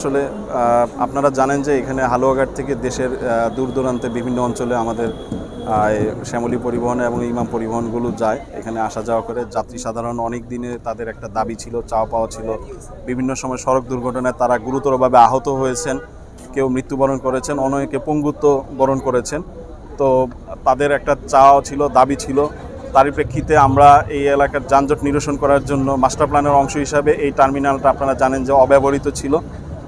আসলে আপনারা জানেন যে এখানে হালুয়াঘাট থেকে দেশের দূর দূরান্তে বিভিন্ন অঞ্চলে আমাদের শ্যামলী পরিবহন এবং ইমাম পরিবহনগুলো যায়, এখানে আসা যাওয়া করে। যাত্রী সাধারণ অনেক দিনে তাদের একটা দাবি ছিল, চাওয়া পাওয়া ছিল। বিভিন্ন সময় সড়ক দুর্ঘটনায় তারা গুরুতরভাবে আহত হয়েছেন, কেউ মৃত্যুবরণ করেছেন, অনেকে পঙ্গুত্ব বরণ করেছেন। তো তাদের একটা চাওয়া ছিল, দাবি ছিল। তারই প্রেক্ষিতে আমরা এই এলাকার যানজট নিরসন করার জন্য মাস্টার প্ল্যানের অংশ হিসাবে এই টার্মিনালটা আপনারা জানেন যে অব্যবহৃত ছিল।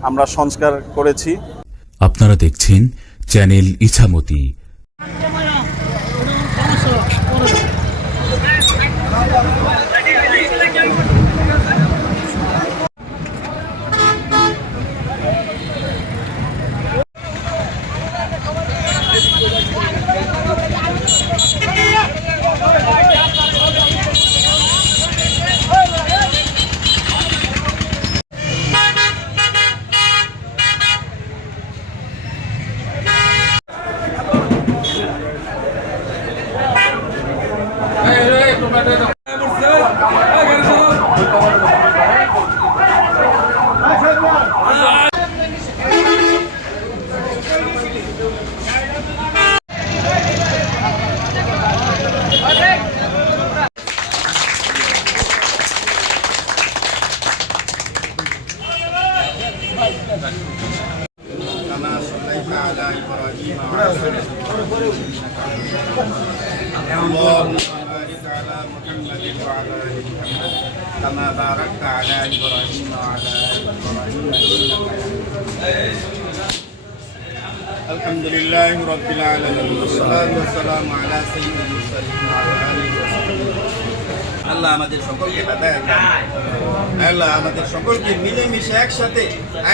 আমরা সংস্কার করেছি। আপনারা দেখছেন চ্যানেল ইছামতি। no, no. باركت على ابراهيم وعلى ال ابراهيم انك حميد الحمد لله رب العالمين والصلاة والسلام على سيد المرسلين وعلى آله وصحبه আল্লাহ আমাদের সকলকে হেদায়েত দান করুন। আল্লাহ আমাদের সকলকে মিলেমিশে একসাথে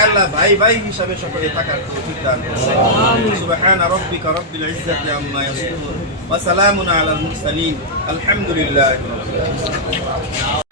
আল্লাহ ভাই ভাই হিসাবে সকলে থাকার তৌফিক দান করুন সুবহান রাব্বিকা রাব্বিল ইজ্জাতি আম্মা ইয়াসিফুন ওয়া সালামুন আলাল মুরসালিন আলহামদুলিল্লাহি রাব্বিল আলামিন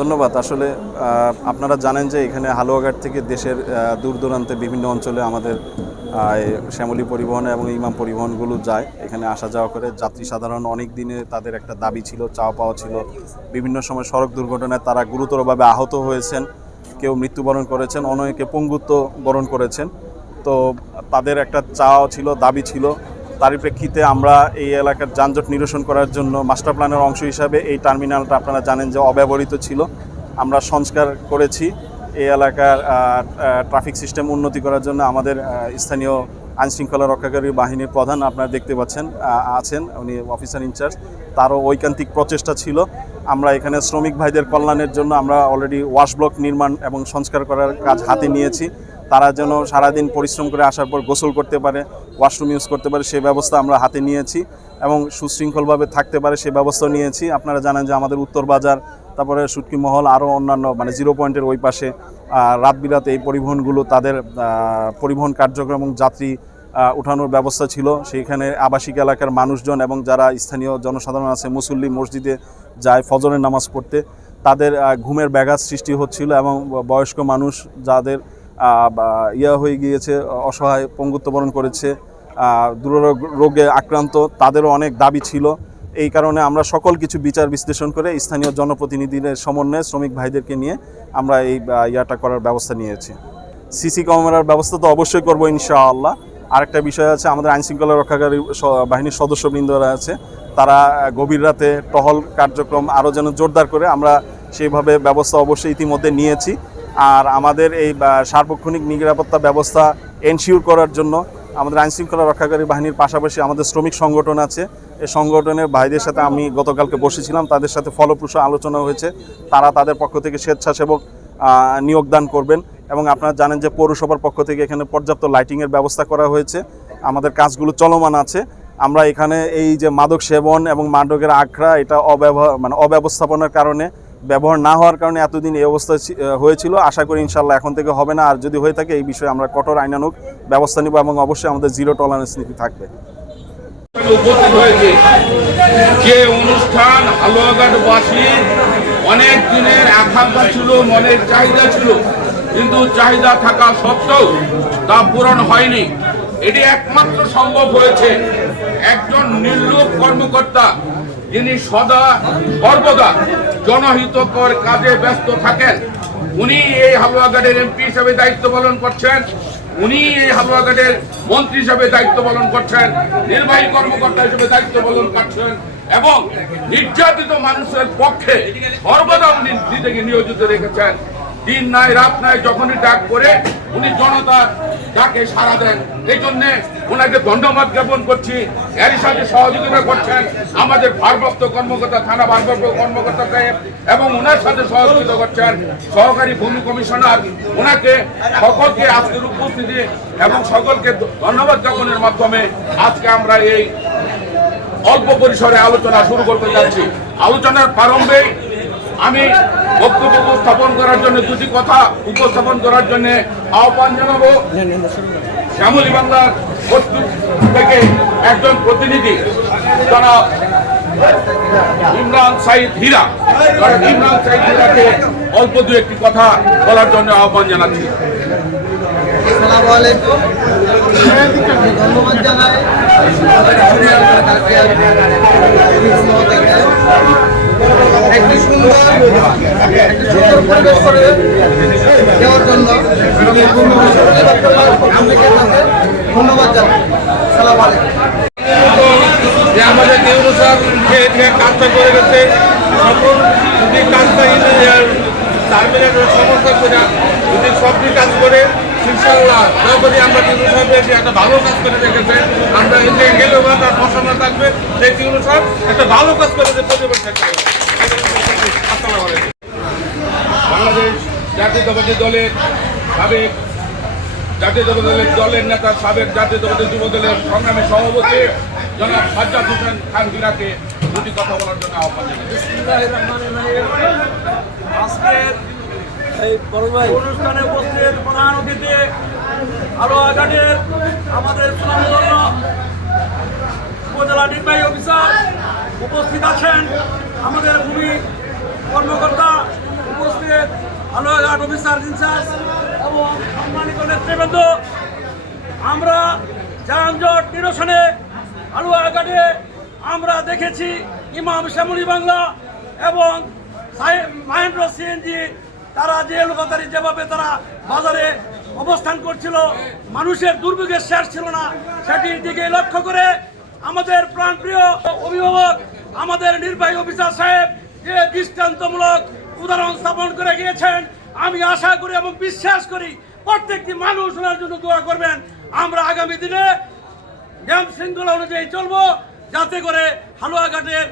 ধন্যবাদ। আসলে আপনারা জানেন যে এখানে হালুয়াঘাট থেকে দেশের দূর দূরান্তে বিভিন্ন অঞ্চলে আমাদের শ্যামলী পরিবহন এবং ইমাম পরিবহনগুলো যায়, এখানে আসা যাওয়া করে। যাত্রী সাধারণ অনেক দিনে তাদের একটা দাবি ছিল, চাওয়া পাওয়া ছিল। বিভিন্ন সময় সড়ক দুর্ঘটনায় তারা গুরুতরভাবে আহত হয়েছেন, কেউ মৃত্যুবরণ করেছেন, অনেকে পঙ্গুত্ব বরণ করেছেন। তো তাদের একটা চাওয়া ছিল, দাবি ছিল। তারই প্রেক্ষিতে আমরা এই এলাকার যানজট নিরসন করার জন্য মাস্টার প্ল্যানের অংশ হিসাবে এই টার্মিনালটা আপনারা জানেন যে অব্যবহৃত ছিল। আমরা সংস্কার করেছি। এই এলাকার ট্রাফিক সিস্টেম উন্নতি করার জন্য আমাদের স্থানীয় আইনশৃঙ্খলা রক্ষাকারী বাহিনীর প্রধান আপনারা দেখতে পাচ্ছেন আছেন, উনি অফিসার ইনচার্জ তারও ঐকান্তিক প্রচেষ্টা ছিল। আমরা এখানে শ্রমিক ভাইদের কল্যাণের জন্য আমরা অলরেডি ওয়াশ ব্লক নির্মাণ এবং সংস্কার করার কাজ হাতে নিয়েছি। তারা যেন সারাদিন পরিশ্রম করে আসার পর গোসল করতে পারে ওয়াশরুম ইউজ করতে পারে সেই ব্যবস্থা আমরা হাতে নিয়েছি এবং সুশৃঙ্খলভাবে থাকতে পারে সেই ব্যবস্থাও নিয়েছি। আপনারা জানেন যে আমাদের উত্তর বাজার তারপরে সুটকি মহল আরও অন্যান্য মানে জিরো পয়েন্টের ওই পাশে রাত বিরাতে এই পরিবহনগুলো তাদের পরিবহন কার্যক্রম এবং যাত্রী উঠানোর ব্যবস্থা ছিল। সেইখানে আবাসিক এলাকার মানুষজন এবং যারা স্থানীয় জনসাধারণ আছে মুসল্লি মসজিদে যায় ফজরের নামাজ পড়তে, তাদের ঘুমের ব্যাঘাত সৃষ্টি হচ্ছিল এবং বয়স্ক মানুষ যাদের ইয়া হয়ে গিয়েছে, অসহায় পঙ্গুত্ব বরণ করেছে দুরারোগ রোগে আক্রান্ত, তাদেরও অনেক দাবি ছিল। এই কারণে আমরা সকল কিছু বিচার বিশ্লেষণ করে স্থানীয় জনপ্রতিনিধিদের সমন্বয়ে শ্রমিক ভাইদেরকে নিয়ে আমরা এই ইয়াটা করার ব্যবস্থা নিয়েছি। সিসি ক্যামেরার ব্যবস্থা তো অবশ্যই করব ইনশাআল্লাহ। আরেকটা বিষয় আছে, আমাদের আইনশৃঙ্খলা রক্ষাকারী বাহিনীর সদস্যবৃন্দরা আছে, তারা গভীর রাতে টহল কার্যক্রম আরও যেন জোরদার করে আমরা সেইভাবে ব্যবস্থা অবশ্যই ইতিমধ্যে নিয়েছি। আর আমাদের এই সার্বক্ষণিক নিরাপত্তা ব্যবস্থা এনশিওর করার জন্য আমাদের আইনশৃঙ্খলা রক্ষাকারী বাহিনীর পাশাপাশি আমাদের শ্রমিক সংগঠন আছে সংগঠনের ভাইদের সাথে আমি গতকালকে বসেছিলাম, তাদের সাথে ফলপ্রসূ আলোচনা হয়েছে। তারা তাদের পক্ষ থেকে স্বেচ্ছাসেবক নিয়োগদান করবেন এবং আপনারা জানেন যে পৌরসভার পক্ষ থেকে এখানে পর্যাপ্ত লাইটিংয়ের ব্যবস্থা করা হয়েছে। আমাদের কাজগুলো চলমান আছে। আমরা এখানে এই যে মাদক সেবন এবং মাদকের আখড়া, এটা অব্যবহার মানে অব্যবস্থাপনার কারণে, ব্যবহার না হওয়ার কারণে এতদিন এই অবস্থা হয়েছিল। আশা করি ইনশাল্লাহ এখন থেকে হবে না। আর যদি হয়ে থাকে, এই বিষয়ে আমরা কঠোর আইনানুক ব্যবস্থা নিব এবং অবশ্যই আমাদের জিরো টলারেন্স নীতি থাকবে। উপস্থিত হয়েছে। যে অনুষ্ঠান হালুয়াঘাটবাসী অনেক দিনের আকাঙ্ক্ষা ছিল, মনের চাহিদা ছিল, কিন্তু চাহিদা থাকা সত্ত্বেও তা পূরণ হয়নি। এটি একমাত্র সম্ভব হয়েছে একজন নির্লোক কর্মকর্তা যিনি সদা সর্বদা জনহিতকর কাজে ব্যস্ত থাকেন। উনি এই হালুয়াঘাটের এমপি হিসেবে দায়িত্ব পালন করছেন। উনি এই হালুয়াঘাটের মন্ত্রী হিসেবে দায়িত্ব পালন করছেন, নির্বাহী কর্মকর্তা হিসেবে দায়িত্ব পালন করছেন, এবং নির্যাতিত মানুষের পক্ষে সর্বদা উনি নিজেকে নিয়োজিত রেখেছেন। দিন নাই, রাত নাই, যখনই ডাক করে উনি জনতার ডাকে সাড়া দেন। এই জন্য ওনাকে ধন্যবাদ জ্ঞাপন করছি। এরই সাথে সহযোগিতা করছেন আমাদের ভারপ্রাপ্ত কর্মকর্তা, থানা ভারপ্রাপ্ত কর্মকর্তা সাহেব, এবং ওনার সাথে সহযোগিতা করছেন সহকারী ভূমি কমিশনার। ওনাকে সকলকে আজকের উপস্থিতি এবং সকলকে ধন্যবাদ জ্ঞাপনের মাধ্যমে আজকে আমরা এই অল্প পরিসরে আলোচনা শুরু করতে যাচ্ছি। আলোচনার প্রারম্ভে আমি বক্তব্য উপস্থাপন করার জন্য, দুটি কথা উপস্থাপন করার জন্য আহ্বান জানাব। শ্যামলী বাংলার থেকে একজন প্রতিনিধি তারা ইমরান সাইদ হীরা। ইমরান সাইদ হীরাকে অল্প দু একটি কথা বলার জন্য আহ্বান জানাচ্ছি। ধন্যবাদ জানাই। একটি সুন্দর সুন্দর পরিবেশ করে দেওয়ার জন্য ধন্যবাদ জানাই। সালাম যে আমাদের কেউরু স্যার যে কাজটা করে গেছে, সকল যদি কাজটা টার্মিনেটের সমস্যা করে যদি সবটি কাজ করে ইনশাল্লাহ আমরা কেউরু সাহেবের একটা ভালো কাজ করে রেখেছে আমরা এতে গেলেও তার প্রশংসা থাকবে, সেই কেউরু সাহেব একটা ভালো কাজ করে যে পরিবার থাকবে আসসালামু বাংলাদেশ জাতীয়তাবাদী দলের সাবেক জাতীয়তাবাদী দলের দলের নেতা, সাবেক জাতীয়তাবাদী যুব দলের সংগ্রামী সভাপতি জনাব সাজ্জাদ হোসেন খান গিরাকে দুটি কথা বলার জন্য আহ্বান জানাই। আজকের অনুষ্ঠানে উপস্থিত প্রধান অতিথি আলো আঘাটের আমাদের উপজেলা নির্বাহী অফিসার উপস্থিত আছেন। আমাদের ভূমি কর্মকর্তা উপস্থিত আলোয়াঘাট অফিসার ইনচার্জ এবং সম্মানিত নেতৃবৃন্দ। আমরা যানজট নিরসনে আলুয়াঘাটে আমরা দেখেছি ইমাম শ্যামলী বাংলা এবং মাহেন্দ্র সিএনজি তারা যে এলোকাতারি যেভাবে তারা বাজারে অবস্থান করছিল, মানুষের দুর্ভোগের শেষ ছিল না। সেটির দিকে লক্ষ্য করে আমাদের প্রাণপ্রিয় অভিভাবক, আমাদের নির্বাহী অফিসার সাহেব যে দৃষ্টান্তমূলক উদাহরণ স্থাপন করে গিয়েছেন, আমি আশা করি এবং বিশ্বাস করি প্রত্যেকটি মানুষ ওনার জন্য দোয়া করবেন। আমরা আগামী দিনে নিয়ম শৃঙ্খলা অনুযায়ী চলবো, যাতে করে হালুয়াঘাটের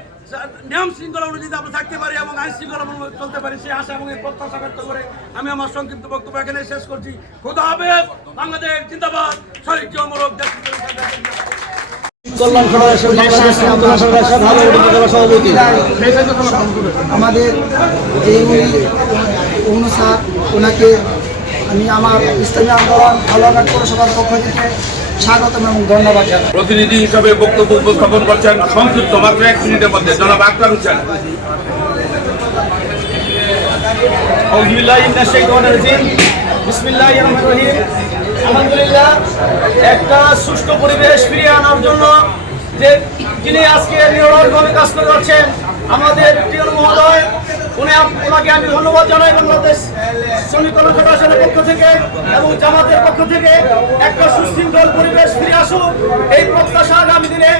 নিয়ম শৃঙ্খলা অনুযায়ী আমরা থাকতে পারি এবং আইন শৃঙ্খলা চলতে পারি সেই আশা এবং এই প্রত্যাশা ব্যক্ত করে আমি আমার সংক্ষিপ্ত বক্তব্য এখানে শেষ করছি। খোদা হাফেজ, বাংলাদেশ জিন্দাবাদ শহীদ সভাপতি আমাদের যে অনুসার ওনাকে আমি আমার ইসলামী আন্দোলন, হালুয়াঘাট পৌরসভার পক্ষ থেকে স্বাগতম এবং ধন্যবাদ জানাই। প্রতিনিধি হিসেবে বক্তব্য উপস্থাপন করছেন সংক্ষিপ্ত মাত্র এক মিনিটের মধ্যে। জনাব আক্তার হোসেন। আলহামদুলিল্লাহ একটা সুষ্ঠু পরিবেশ ফিরিয়ে আনার জন্য যে যিনি আজকে নিরলভাবে কাজ করে যাচ্ছেন আমাদের প্রিয় মহোদয় উনি ওনাকে আমি ধন্যবাদ জানাই বাংলাদেশ শ্রমিক ফেডারেশনের পক্ষ থেকে এবং জামাতের পক্ষ থেকে। একটা সুশৃঙ্খল পরিবেশ ফিরে আসুক। এই প্রত্যাশা আগামী দিনে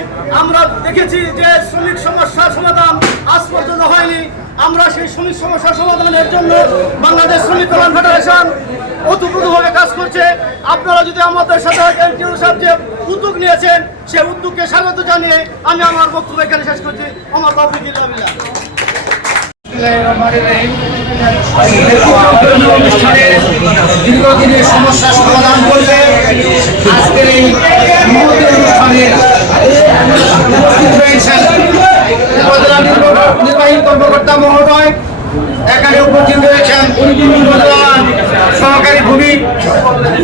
আমরা দেখেছি যে শ্রমিক সমস্যার সমাধান আজ পর্যন্ত হয়নি। আমরা সেই শ্রমিক সমস্যার সমাধানের জন্য বাংলাদেশ শ্রমিক কল্যাণ ফেডারেশন ওতপ্রোতভাবে কাজ করছে। আপনারা যদি আমাদের সাথে উদ্যোগ নিয়েছেন সেই উদ্যোগকে স্বাগত জানিয়ে আমি আমার বক্তব্য এখানে শেষ করছি। আমার তৌফিক অনুষ্ঠানের দীর্ঘদিনের সমস্যার সমাধান করবে। আজকের এই মহতী অনুষ্ঠানের উপস্থিত রয়েছেন উপজেলা নির্বাহী- কর্মকর্তা মহোদয়, এখানে উপস্থিত রয়েছেন সহকারী ভূমি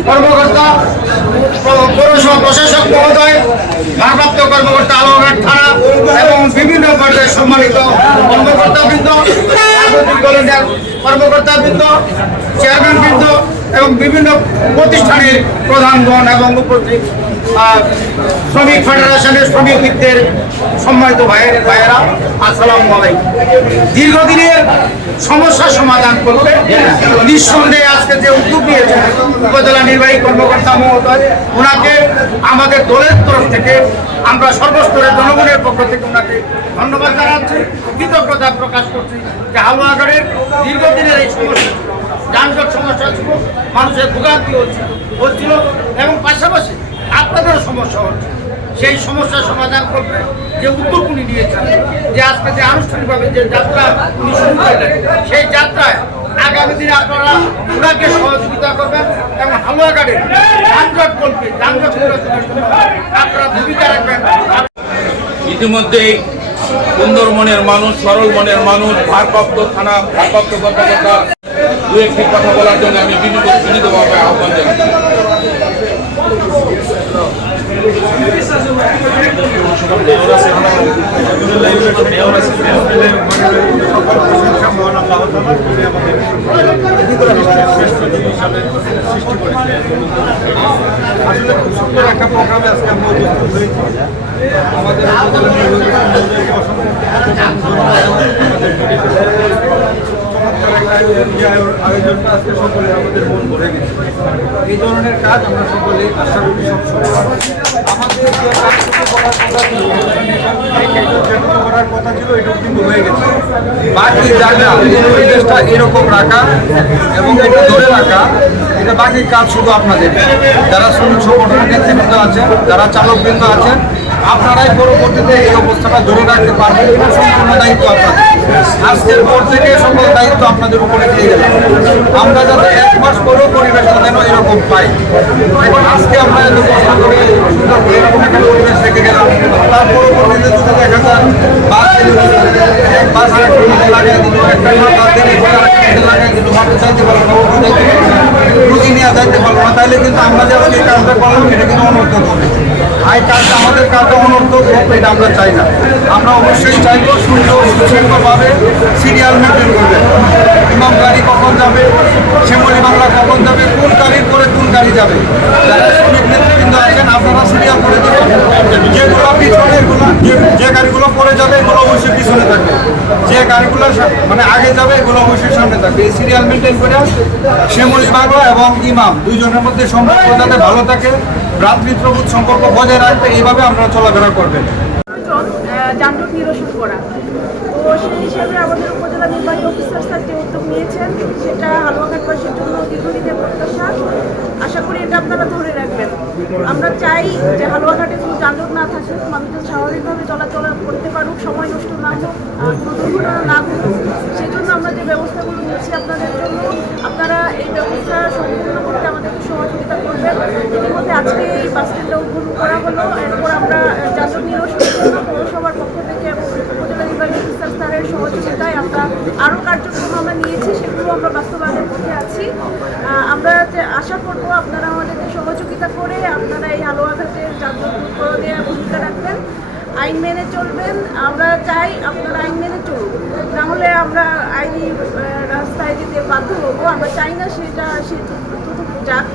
কর্মকর্তা পৌরসভা প্রশাসক মহোদয়, ভারপ্রাপ্ত কর্মকর্তা আলোঘাট থানা এবং বিভিন্ন পর্যায়ে সম্মানিত কর্মকর্তাবৃন্দ কর্মকর্তাবৃন্দ, চেয়ারম্যানবৃন্দ এবং বিভিন্ন প্রতিষ্ঠানের প্রধানগণ এবং উপস্থিত শ্রমিক ফেডারেশনের শ্রমিকদের সম্মানিত ভাইয়ের ভাইয়েরা, আসসালামু আলাইকুম। দীর্ঘদিনের সমস্যা সমাধান করতে নিঃসন্দেহে আজকে যে উদ্যোগ নিয়েছেন উপজেলা নির্বাহী কর্মকর্তা মহোদয়, ওনাকে আমাদের দলের তরফ থেকে আমরা সর্বস্তরের জনগণের পক্ষ থেকে ওনাকে ধন্যবাদ জানাচ্ছি, কৃতজ্ঞতা প্রকাশ করছি যে হালুয়াগড়ের দীর্ঘদিনের এই সমস্যা যানজট সমস্যা ছিল, মানুষের ভোগান্তি হচ্ছিল এবং পাশাপাশি আপনাদেরও সমস্যা হচ্ছে। সেই সমস্যার সমাধান করবে যে উদ্যোগ উনি নিয়েছেন, যে আজকে যে আনুষ্ঠানিকভাবে যে যাত্রা উনি শুরু করলেন, সেই যাত্রায় আগামী দিনে আপনারা ওনাকে সহযোগিতা করবেন এবং হালুয়াঘাটের যানজট কল্পে যানজট আপনারা ভূমিকা রাখবেন। ইতিমধ্যেই সুন্দর মনের মানুষ সরল মনের মানুষ, ভারপ্রাপ্ত থানা ভারপ্রাপ্ত কর্মকর্তা দু একটি কথা বলার জন্য আমি বিনীত বিনীতভাবে আহ্বান জানাচ্ছি। আসলে খুব আমাদের সকলে আমাদের মন ভরে গেছে এই ধরনের কাজ আমরা সকলে আশা করি সবসময় বাকি জায়গা পরিবেশটা এরকম রাখা এবং এটা ধরে রাখা, এটা বাকি কাজ শুধু আপনাদের। যারা শ্রমিক সংগঠনের নেতৃবৃন্দ আছেন, যারা চালকবৃন্দ আছেন, আপনারাই পরবর্তীতে এই অবস্থাটা ধরে রাখতে পারবেন। সম্পূর্ণ দায়িত্ব আপনাদের। আজকের পর থেকে সকল দায়িত্ব আপনাদের উপরে দিয়ে গেলাম আমরা যাতে এক মাস পরেও পরিবেশটা যেন এরকম পাই। এখন আজকে আমরা এত কষ্ট করে সুন্দর এরকম একটা পরিবেশ রেখে গেলাম। তার পরবর্তীতে যদি দেখা যায়। বাস বাস লাগাই দিল একটা দিকে লাগাই দিল। যাইতে না তাইলে কিন্তু আমরা যে আজকে কাজটা করলাম এটা কিন্তু অনর্থক হবে। এই কাজটা, আমাদের কাজটা অনর্থক হোক এটা আমরা চাই না। আমরা অবশ্যই চাইব সুন্দর সুশৃঙ্খলভাবে সিরিয়াল মেনটেন করবে। ইমাম গাড়ি কখন যাবে, শ্যামলী বাংলা কখন যাবে, কোন গাড়ির পরে কোন গাড়ি যাবে। যারা শ্রমিক নেতৃবৃন্দ আছেন, আপনারা সিরিয়াল করে দেবেন। যেগুলো পিছনে যে- গাড়িগুলো পরে যাবে, এগুলো অবশ্যই পিছনে থাকবে। যে গাড়িগুলো মানে আগে যাবে, এগুলো অবশ্যই সামনে থাকবে। এই সিরিয়াল মেনটেন করে শ্যামলী বাংলা এবং ইমাম দুইজনের মধ্যে সম্পর্ক যাতে ভালো থাকে, ভ্রাতৃত্ববোধ সম্পর্ক বজায় রাখবে, এইভাবে আপনারা চলাফেরা করবেন। যানজট নিরসন করা। তো সেই হিসেবে আমাদের উপজেলা নির্বাহী অফিসার স্যার যে উদ্যোগ নিয়েছেন, সেটা হালুয়াঘাটবাসীর জন্য দীর্ঘদিনের প্রত্যাশা। আশা করি এটা আপনারা ধরে রাখবেন। আমরা চাই যে হালুয়াঘাটে কোনো যানজট না থাকুক, মানুষজন স্বাভাবিকভাবে চলাচল করতে পারুক, সময় নষ্ট না হোক কোনো দুর্ঘটনা না ঘটুক। সেই জন্য আমরা যে ব্যবস্থাগুলো নিচ্ছি আপনাদের জন্য, আপনারা এই ব্যবস্থা সম্পূর্ণ করতে আমাদেরকে সহযোগিতা করবেন। ইতিমধ্যে আজকে এই বাস স্ট্যান্ডটা উদ্বোধন করা হলো। এরপর আমরা যানজট নিরসনের জন্য পৌরসভার পক্ষ থেকে এবং উপজেলা নির্বাহী অফিসার স্যারের সহযোগিতায় আমরা আরও কার্যক্রম আমরা নিয়েছি সেগুলো আমরা বাস্তবায়নের পথে আছি। আমরা আশা করব, আপনারা আমাদেরকে সহযোগিতা করে আপনারা এই হালুয়াঘাটের যানজট দেওয়ার ভূমিকা রাখবেন, আইন মেনে চলবেন। আমরা চাই আপনারা আইন মেনে চলুন। না হলে আমরা আইনি রাস্তায় যেতে বাধ্য হব। আমরা চাই না সেটা সে যাক।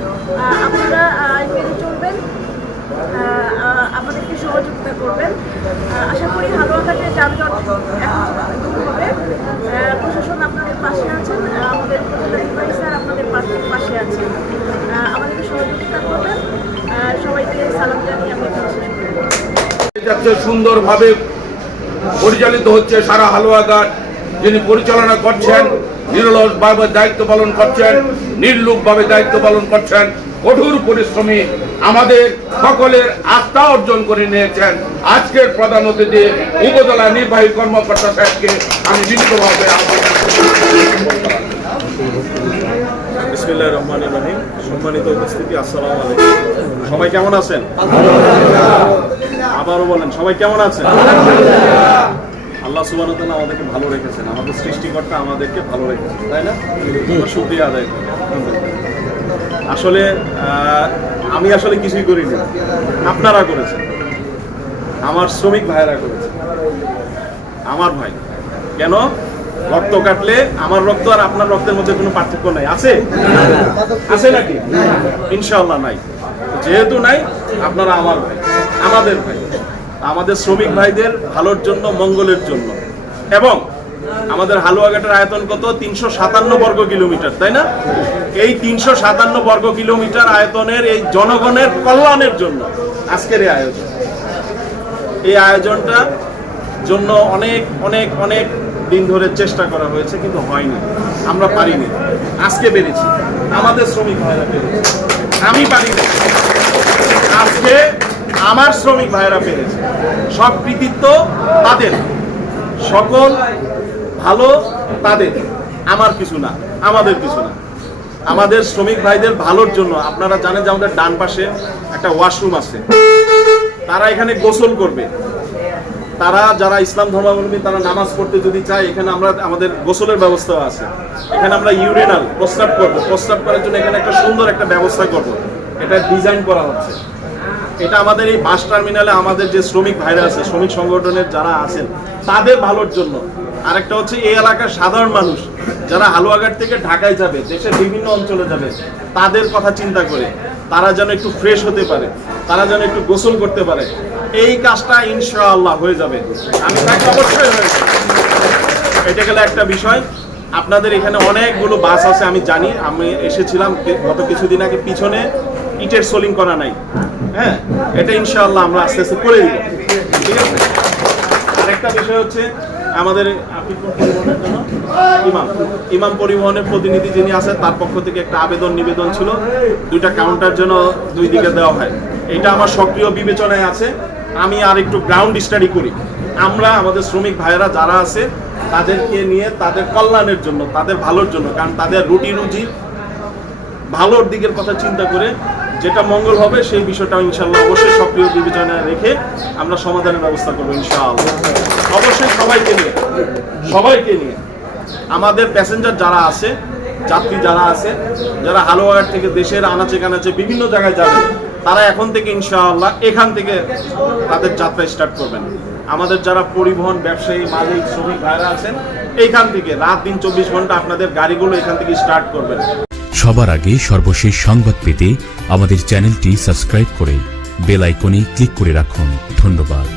আপনারা আইন মেনে চলবেন। আমাদেরকে সহযোগিতা করবেন। আশা করি হালুয়াঘাটে যানজট দূর হবে। প্রশাসন আপনাদের পাশে আছেন আমাদের নির্বাহী স্যার আপনাদের পাশে- আছেন। আমাদেরকে সহযোগিতা করবেন। সবাইকে সালাম জানিয়ে আমি সুন্দরভাবে পরিচালিত হচ্ছে সারা হালুয়াঘাট। যিনি পরিচালনা করছেন, নিরলসভাবে দায়িত্ব পালন করছেন, নির্লুপভাবে দায়িত্ব পালন করছেন, কঠোর পরিশ্রমী আমাদের সকলের আস্থা অর্জন করে নিয়েছেন। আজকের প্রধান অতিথি, উপজেলা নির্বাহী কর্মকর্তা সাহেবকে আমি বিনীতভাবে সম্মানিত উপস্থিতি, আসসালামু আলাইকুম। সবাই কেমন আছেন? আবারও বলেন, সবাই কেমন আছেন? আল্লাহ সুবাহ আমাদেরকে ভালো রেখেছেন। আমাদের সৃষ্টিকর্তা আমাদেরকে ভালো রেখেছেন, তাই না? শুক্রিয়া আদায় করি। আসলে আমি আসলে কিছুই করিনি। আপনারা করেছেন। আমার শ্রমিক ভাইয়েরা করেছে আমার ভাই। কেন? রক্ত কাটলে আমার রক্ত আর আপনার রক্তের মধ্যে কোনো পার্থক্য নাই। আছে? আছে নাকি? ইনশাল্লাহ নাই। যেহেতু নাই, আপনারা আমার ভাই, আমাদের ভাই। আমাদের শ্রমিক ভাইদের ভালোর জন্য, মঙ্গলের জন্য। এবং আমাদের হালুয়াঘাটের আয়তন কত? তিনশো সাতান্ন বর্গ কিলোমিটার, তাই না? এই তিনশো সাতান্ন বর্গ কিলোমিটার আয়তনের এই জনগণের কল্যাণের জন্য আজকের এই আয়োজন। এই আয়োজনটা জন্য অনেক অনেক অনেক দিন ধরে চেষ্টা করা হয়েছে, কিন্তু হয়নি। আমরা পারিনি। আজকে পেরেছি। আমাদের শ্রমিক ভাইরা পেরেছে। আমি পারিনি আজকে আমার শ্রমিক ভাইরা পেরেছে। সব কৃতিত্ব তাদের। সকল ভালো, তাদের। আমার কিছু না, আমাদের কিছু না। আমাদের শ্রমিক ভাইদের ভালোর জন্য, আপনারা জানেন যে আমাদের ডান পাশে একটা ওয়াশরুম আছে। তারা এখানে গোসল করবে। তারা যারা ইসলাম ধর্মাবলম্বী, তারা নামাজ পড়তে যদি চায়, এখানে আমরা, আমাদের গোসলের ব্যবস্থা আছে। এখানে আমরা ইউরিনাল প্রস্তাব করব। প্রস্তাব করার জন্য এখানে একটা সুন্দর একটা ব্যবস্থা করব। এটা ডিজাইন করা হচ্ছে। এটা আমাদের এই বাস টার্মিনালে আমাদের যে শ্রমিক ভাইরা আছে, শ্রমিক সংগঠনের যারা আছেন, তাদের ভালোর জন্য আরেকটা হচ্ছে এই এলাকার সাধারণ মানুষ, যারা হালুয়াঘাট থেকে ঢাকায় যাবে, দেশের বিভিন্ন অঞ্চলে যাবে, তাদের কথা চিন্তা করে, তারা যেন একটু ফ্রেশ হতে পারে, তারা যেন একটু গোসল করতে পারে। এই কাজটা ইনশাআল্লাহ হয়ে যাবে। আমি অবশ্যই হয়ে এটা গেলে একটা বিষয়, আপনাদের এখানে অনেকগুলো বাস আছে, আমি জানি, আমি এসেছিলাম গত কিছুদিন আগে পিছনে, ইটের সোলিং করা নাই। হ্যাঁ এটা ইনশাআল্লাহ আমরা আস্তে আস্তে করে দিব। ঠিক আছে? আরেকটা বিষয় হচ্ছে আমাদের? ইমাম। ইমাম পরিবহনের প্রতিনিধি যিনি আছেন, তার পক্ষ থেকে একটা আবেদন নিবেদন ছিল। দুইটা কাউন্টার জন্য দুই দিকে দেওয়া হয়। এটা আমার সক্রিয় বিবেচনায় আছে। আমি আর একটু গ্রাউন্ড স্টাডি করি। আমরা, আমাদের শ্রমিক ভাইয়েরা যারা আছে, তাদেরকে নিয়ে তাদের কল্যাণের জন্য, তাদের ভালোর জন্য, কারণ তাদের রুটি রুজি ভালোর দিকের কথা চিন্তা করে যেটা মঙ্গল হবে, সেই বিষয়টা ইনশাল্লাহ অবশ্যই সক্রিয় বিবেচনায় রেখে আমরা সমাধানের ব্যবস্থা করব ইনশাআল্লাহ। অবশ্যই সবাইকে নিয়ে সবাইকে নিয়ে। আমাদের প্যাসেঞ্জার যারা আছে, যাত্রী যারা আছে, যারা হালুয়াঘাট থেকে দেশের আনাচে কানাচে বিভিন্ন জায়গায় যাবে, তারা এখন থেকে ইনশাআল্লাহ এখান থেকে তাদের যাত্রা স্টার্ট করবেন। আমাদের যারা পরিবহন ব্যবসায়ী, মালিক, শ্রমিক ভাইরা আছেন, এইখান থেকে রাত দিন চব্বিশ ঘণ্টা আপনাদের গাড়িগুলো এখান থেকে স্টার্ট করবেন। সবার আগে সর্বশেষ সংবাদ পেতে আমাদের চ্যানেলটি সাবস্ক্রাইব করে বেল আইকনে ক্লিক করে রাখুন। ধন্যবাদ।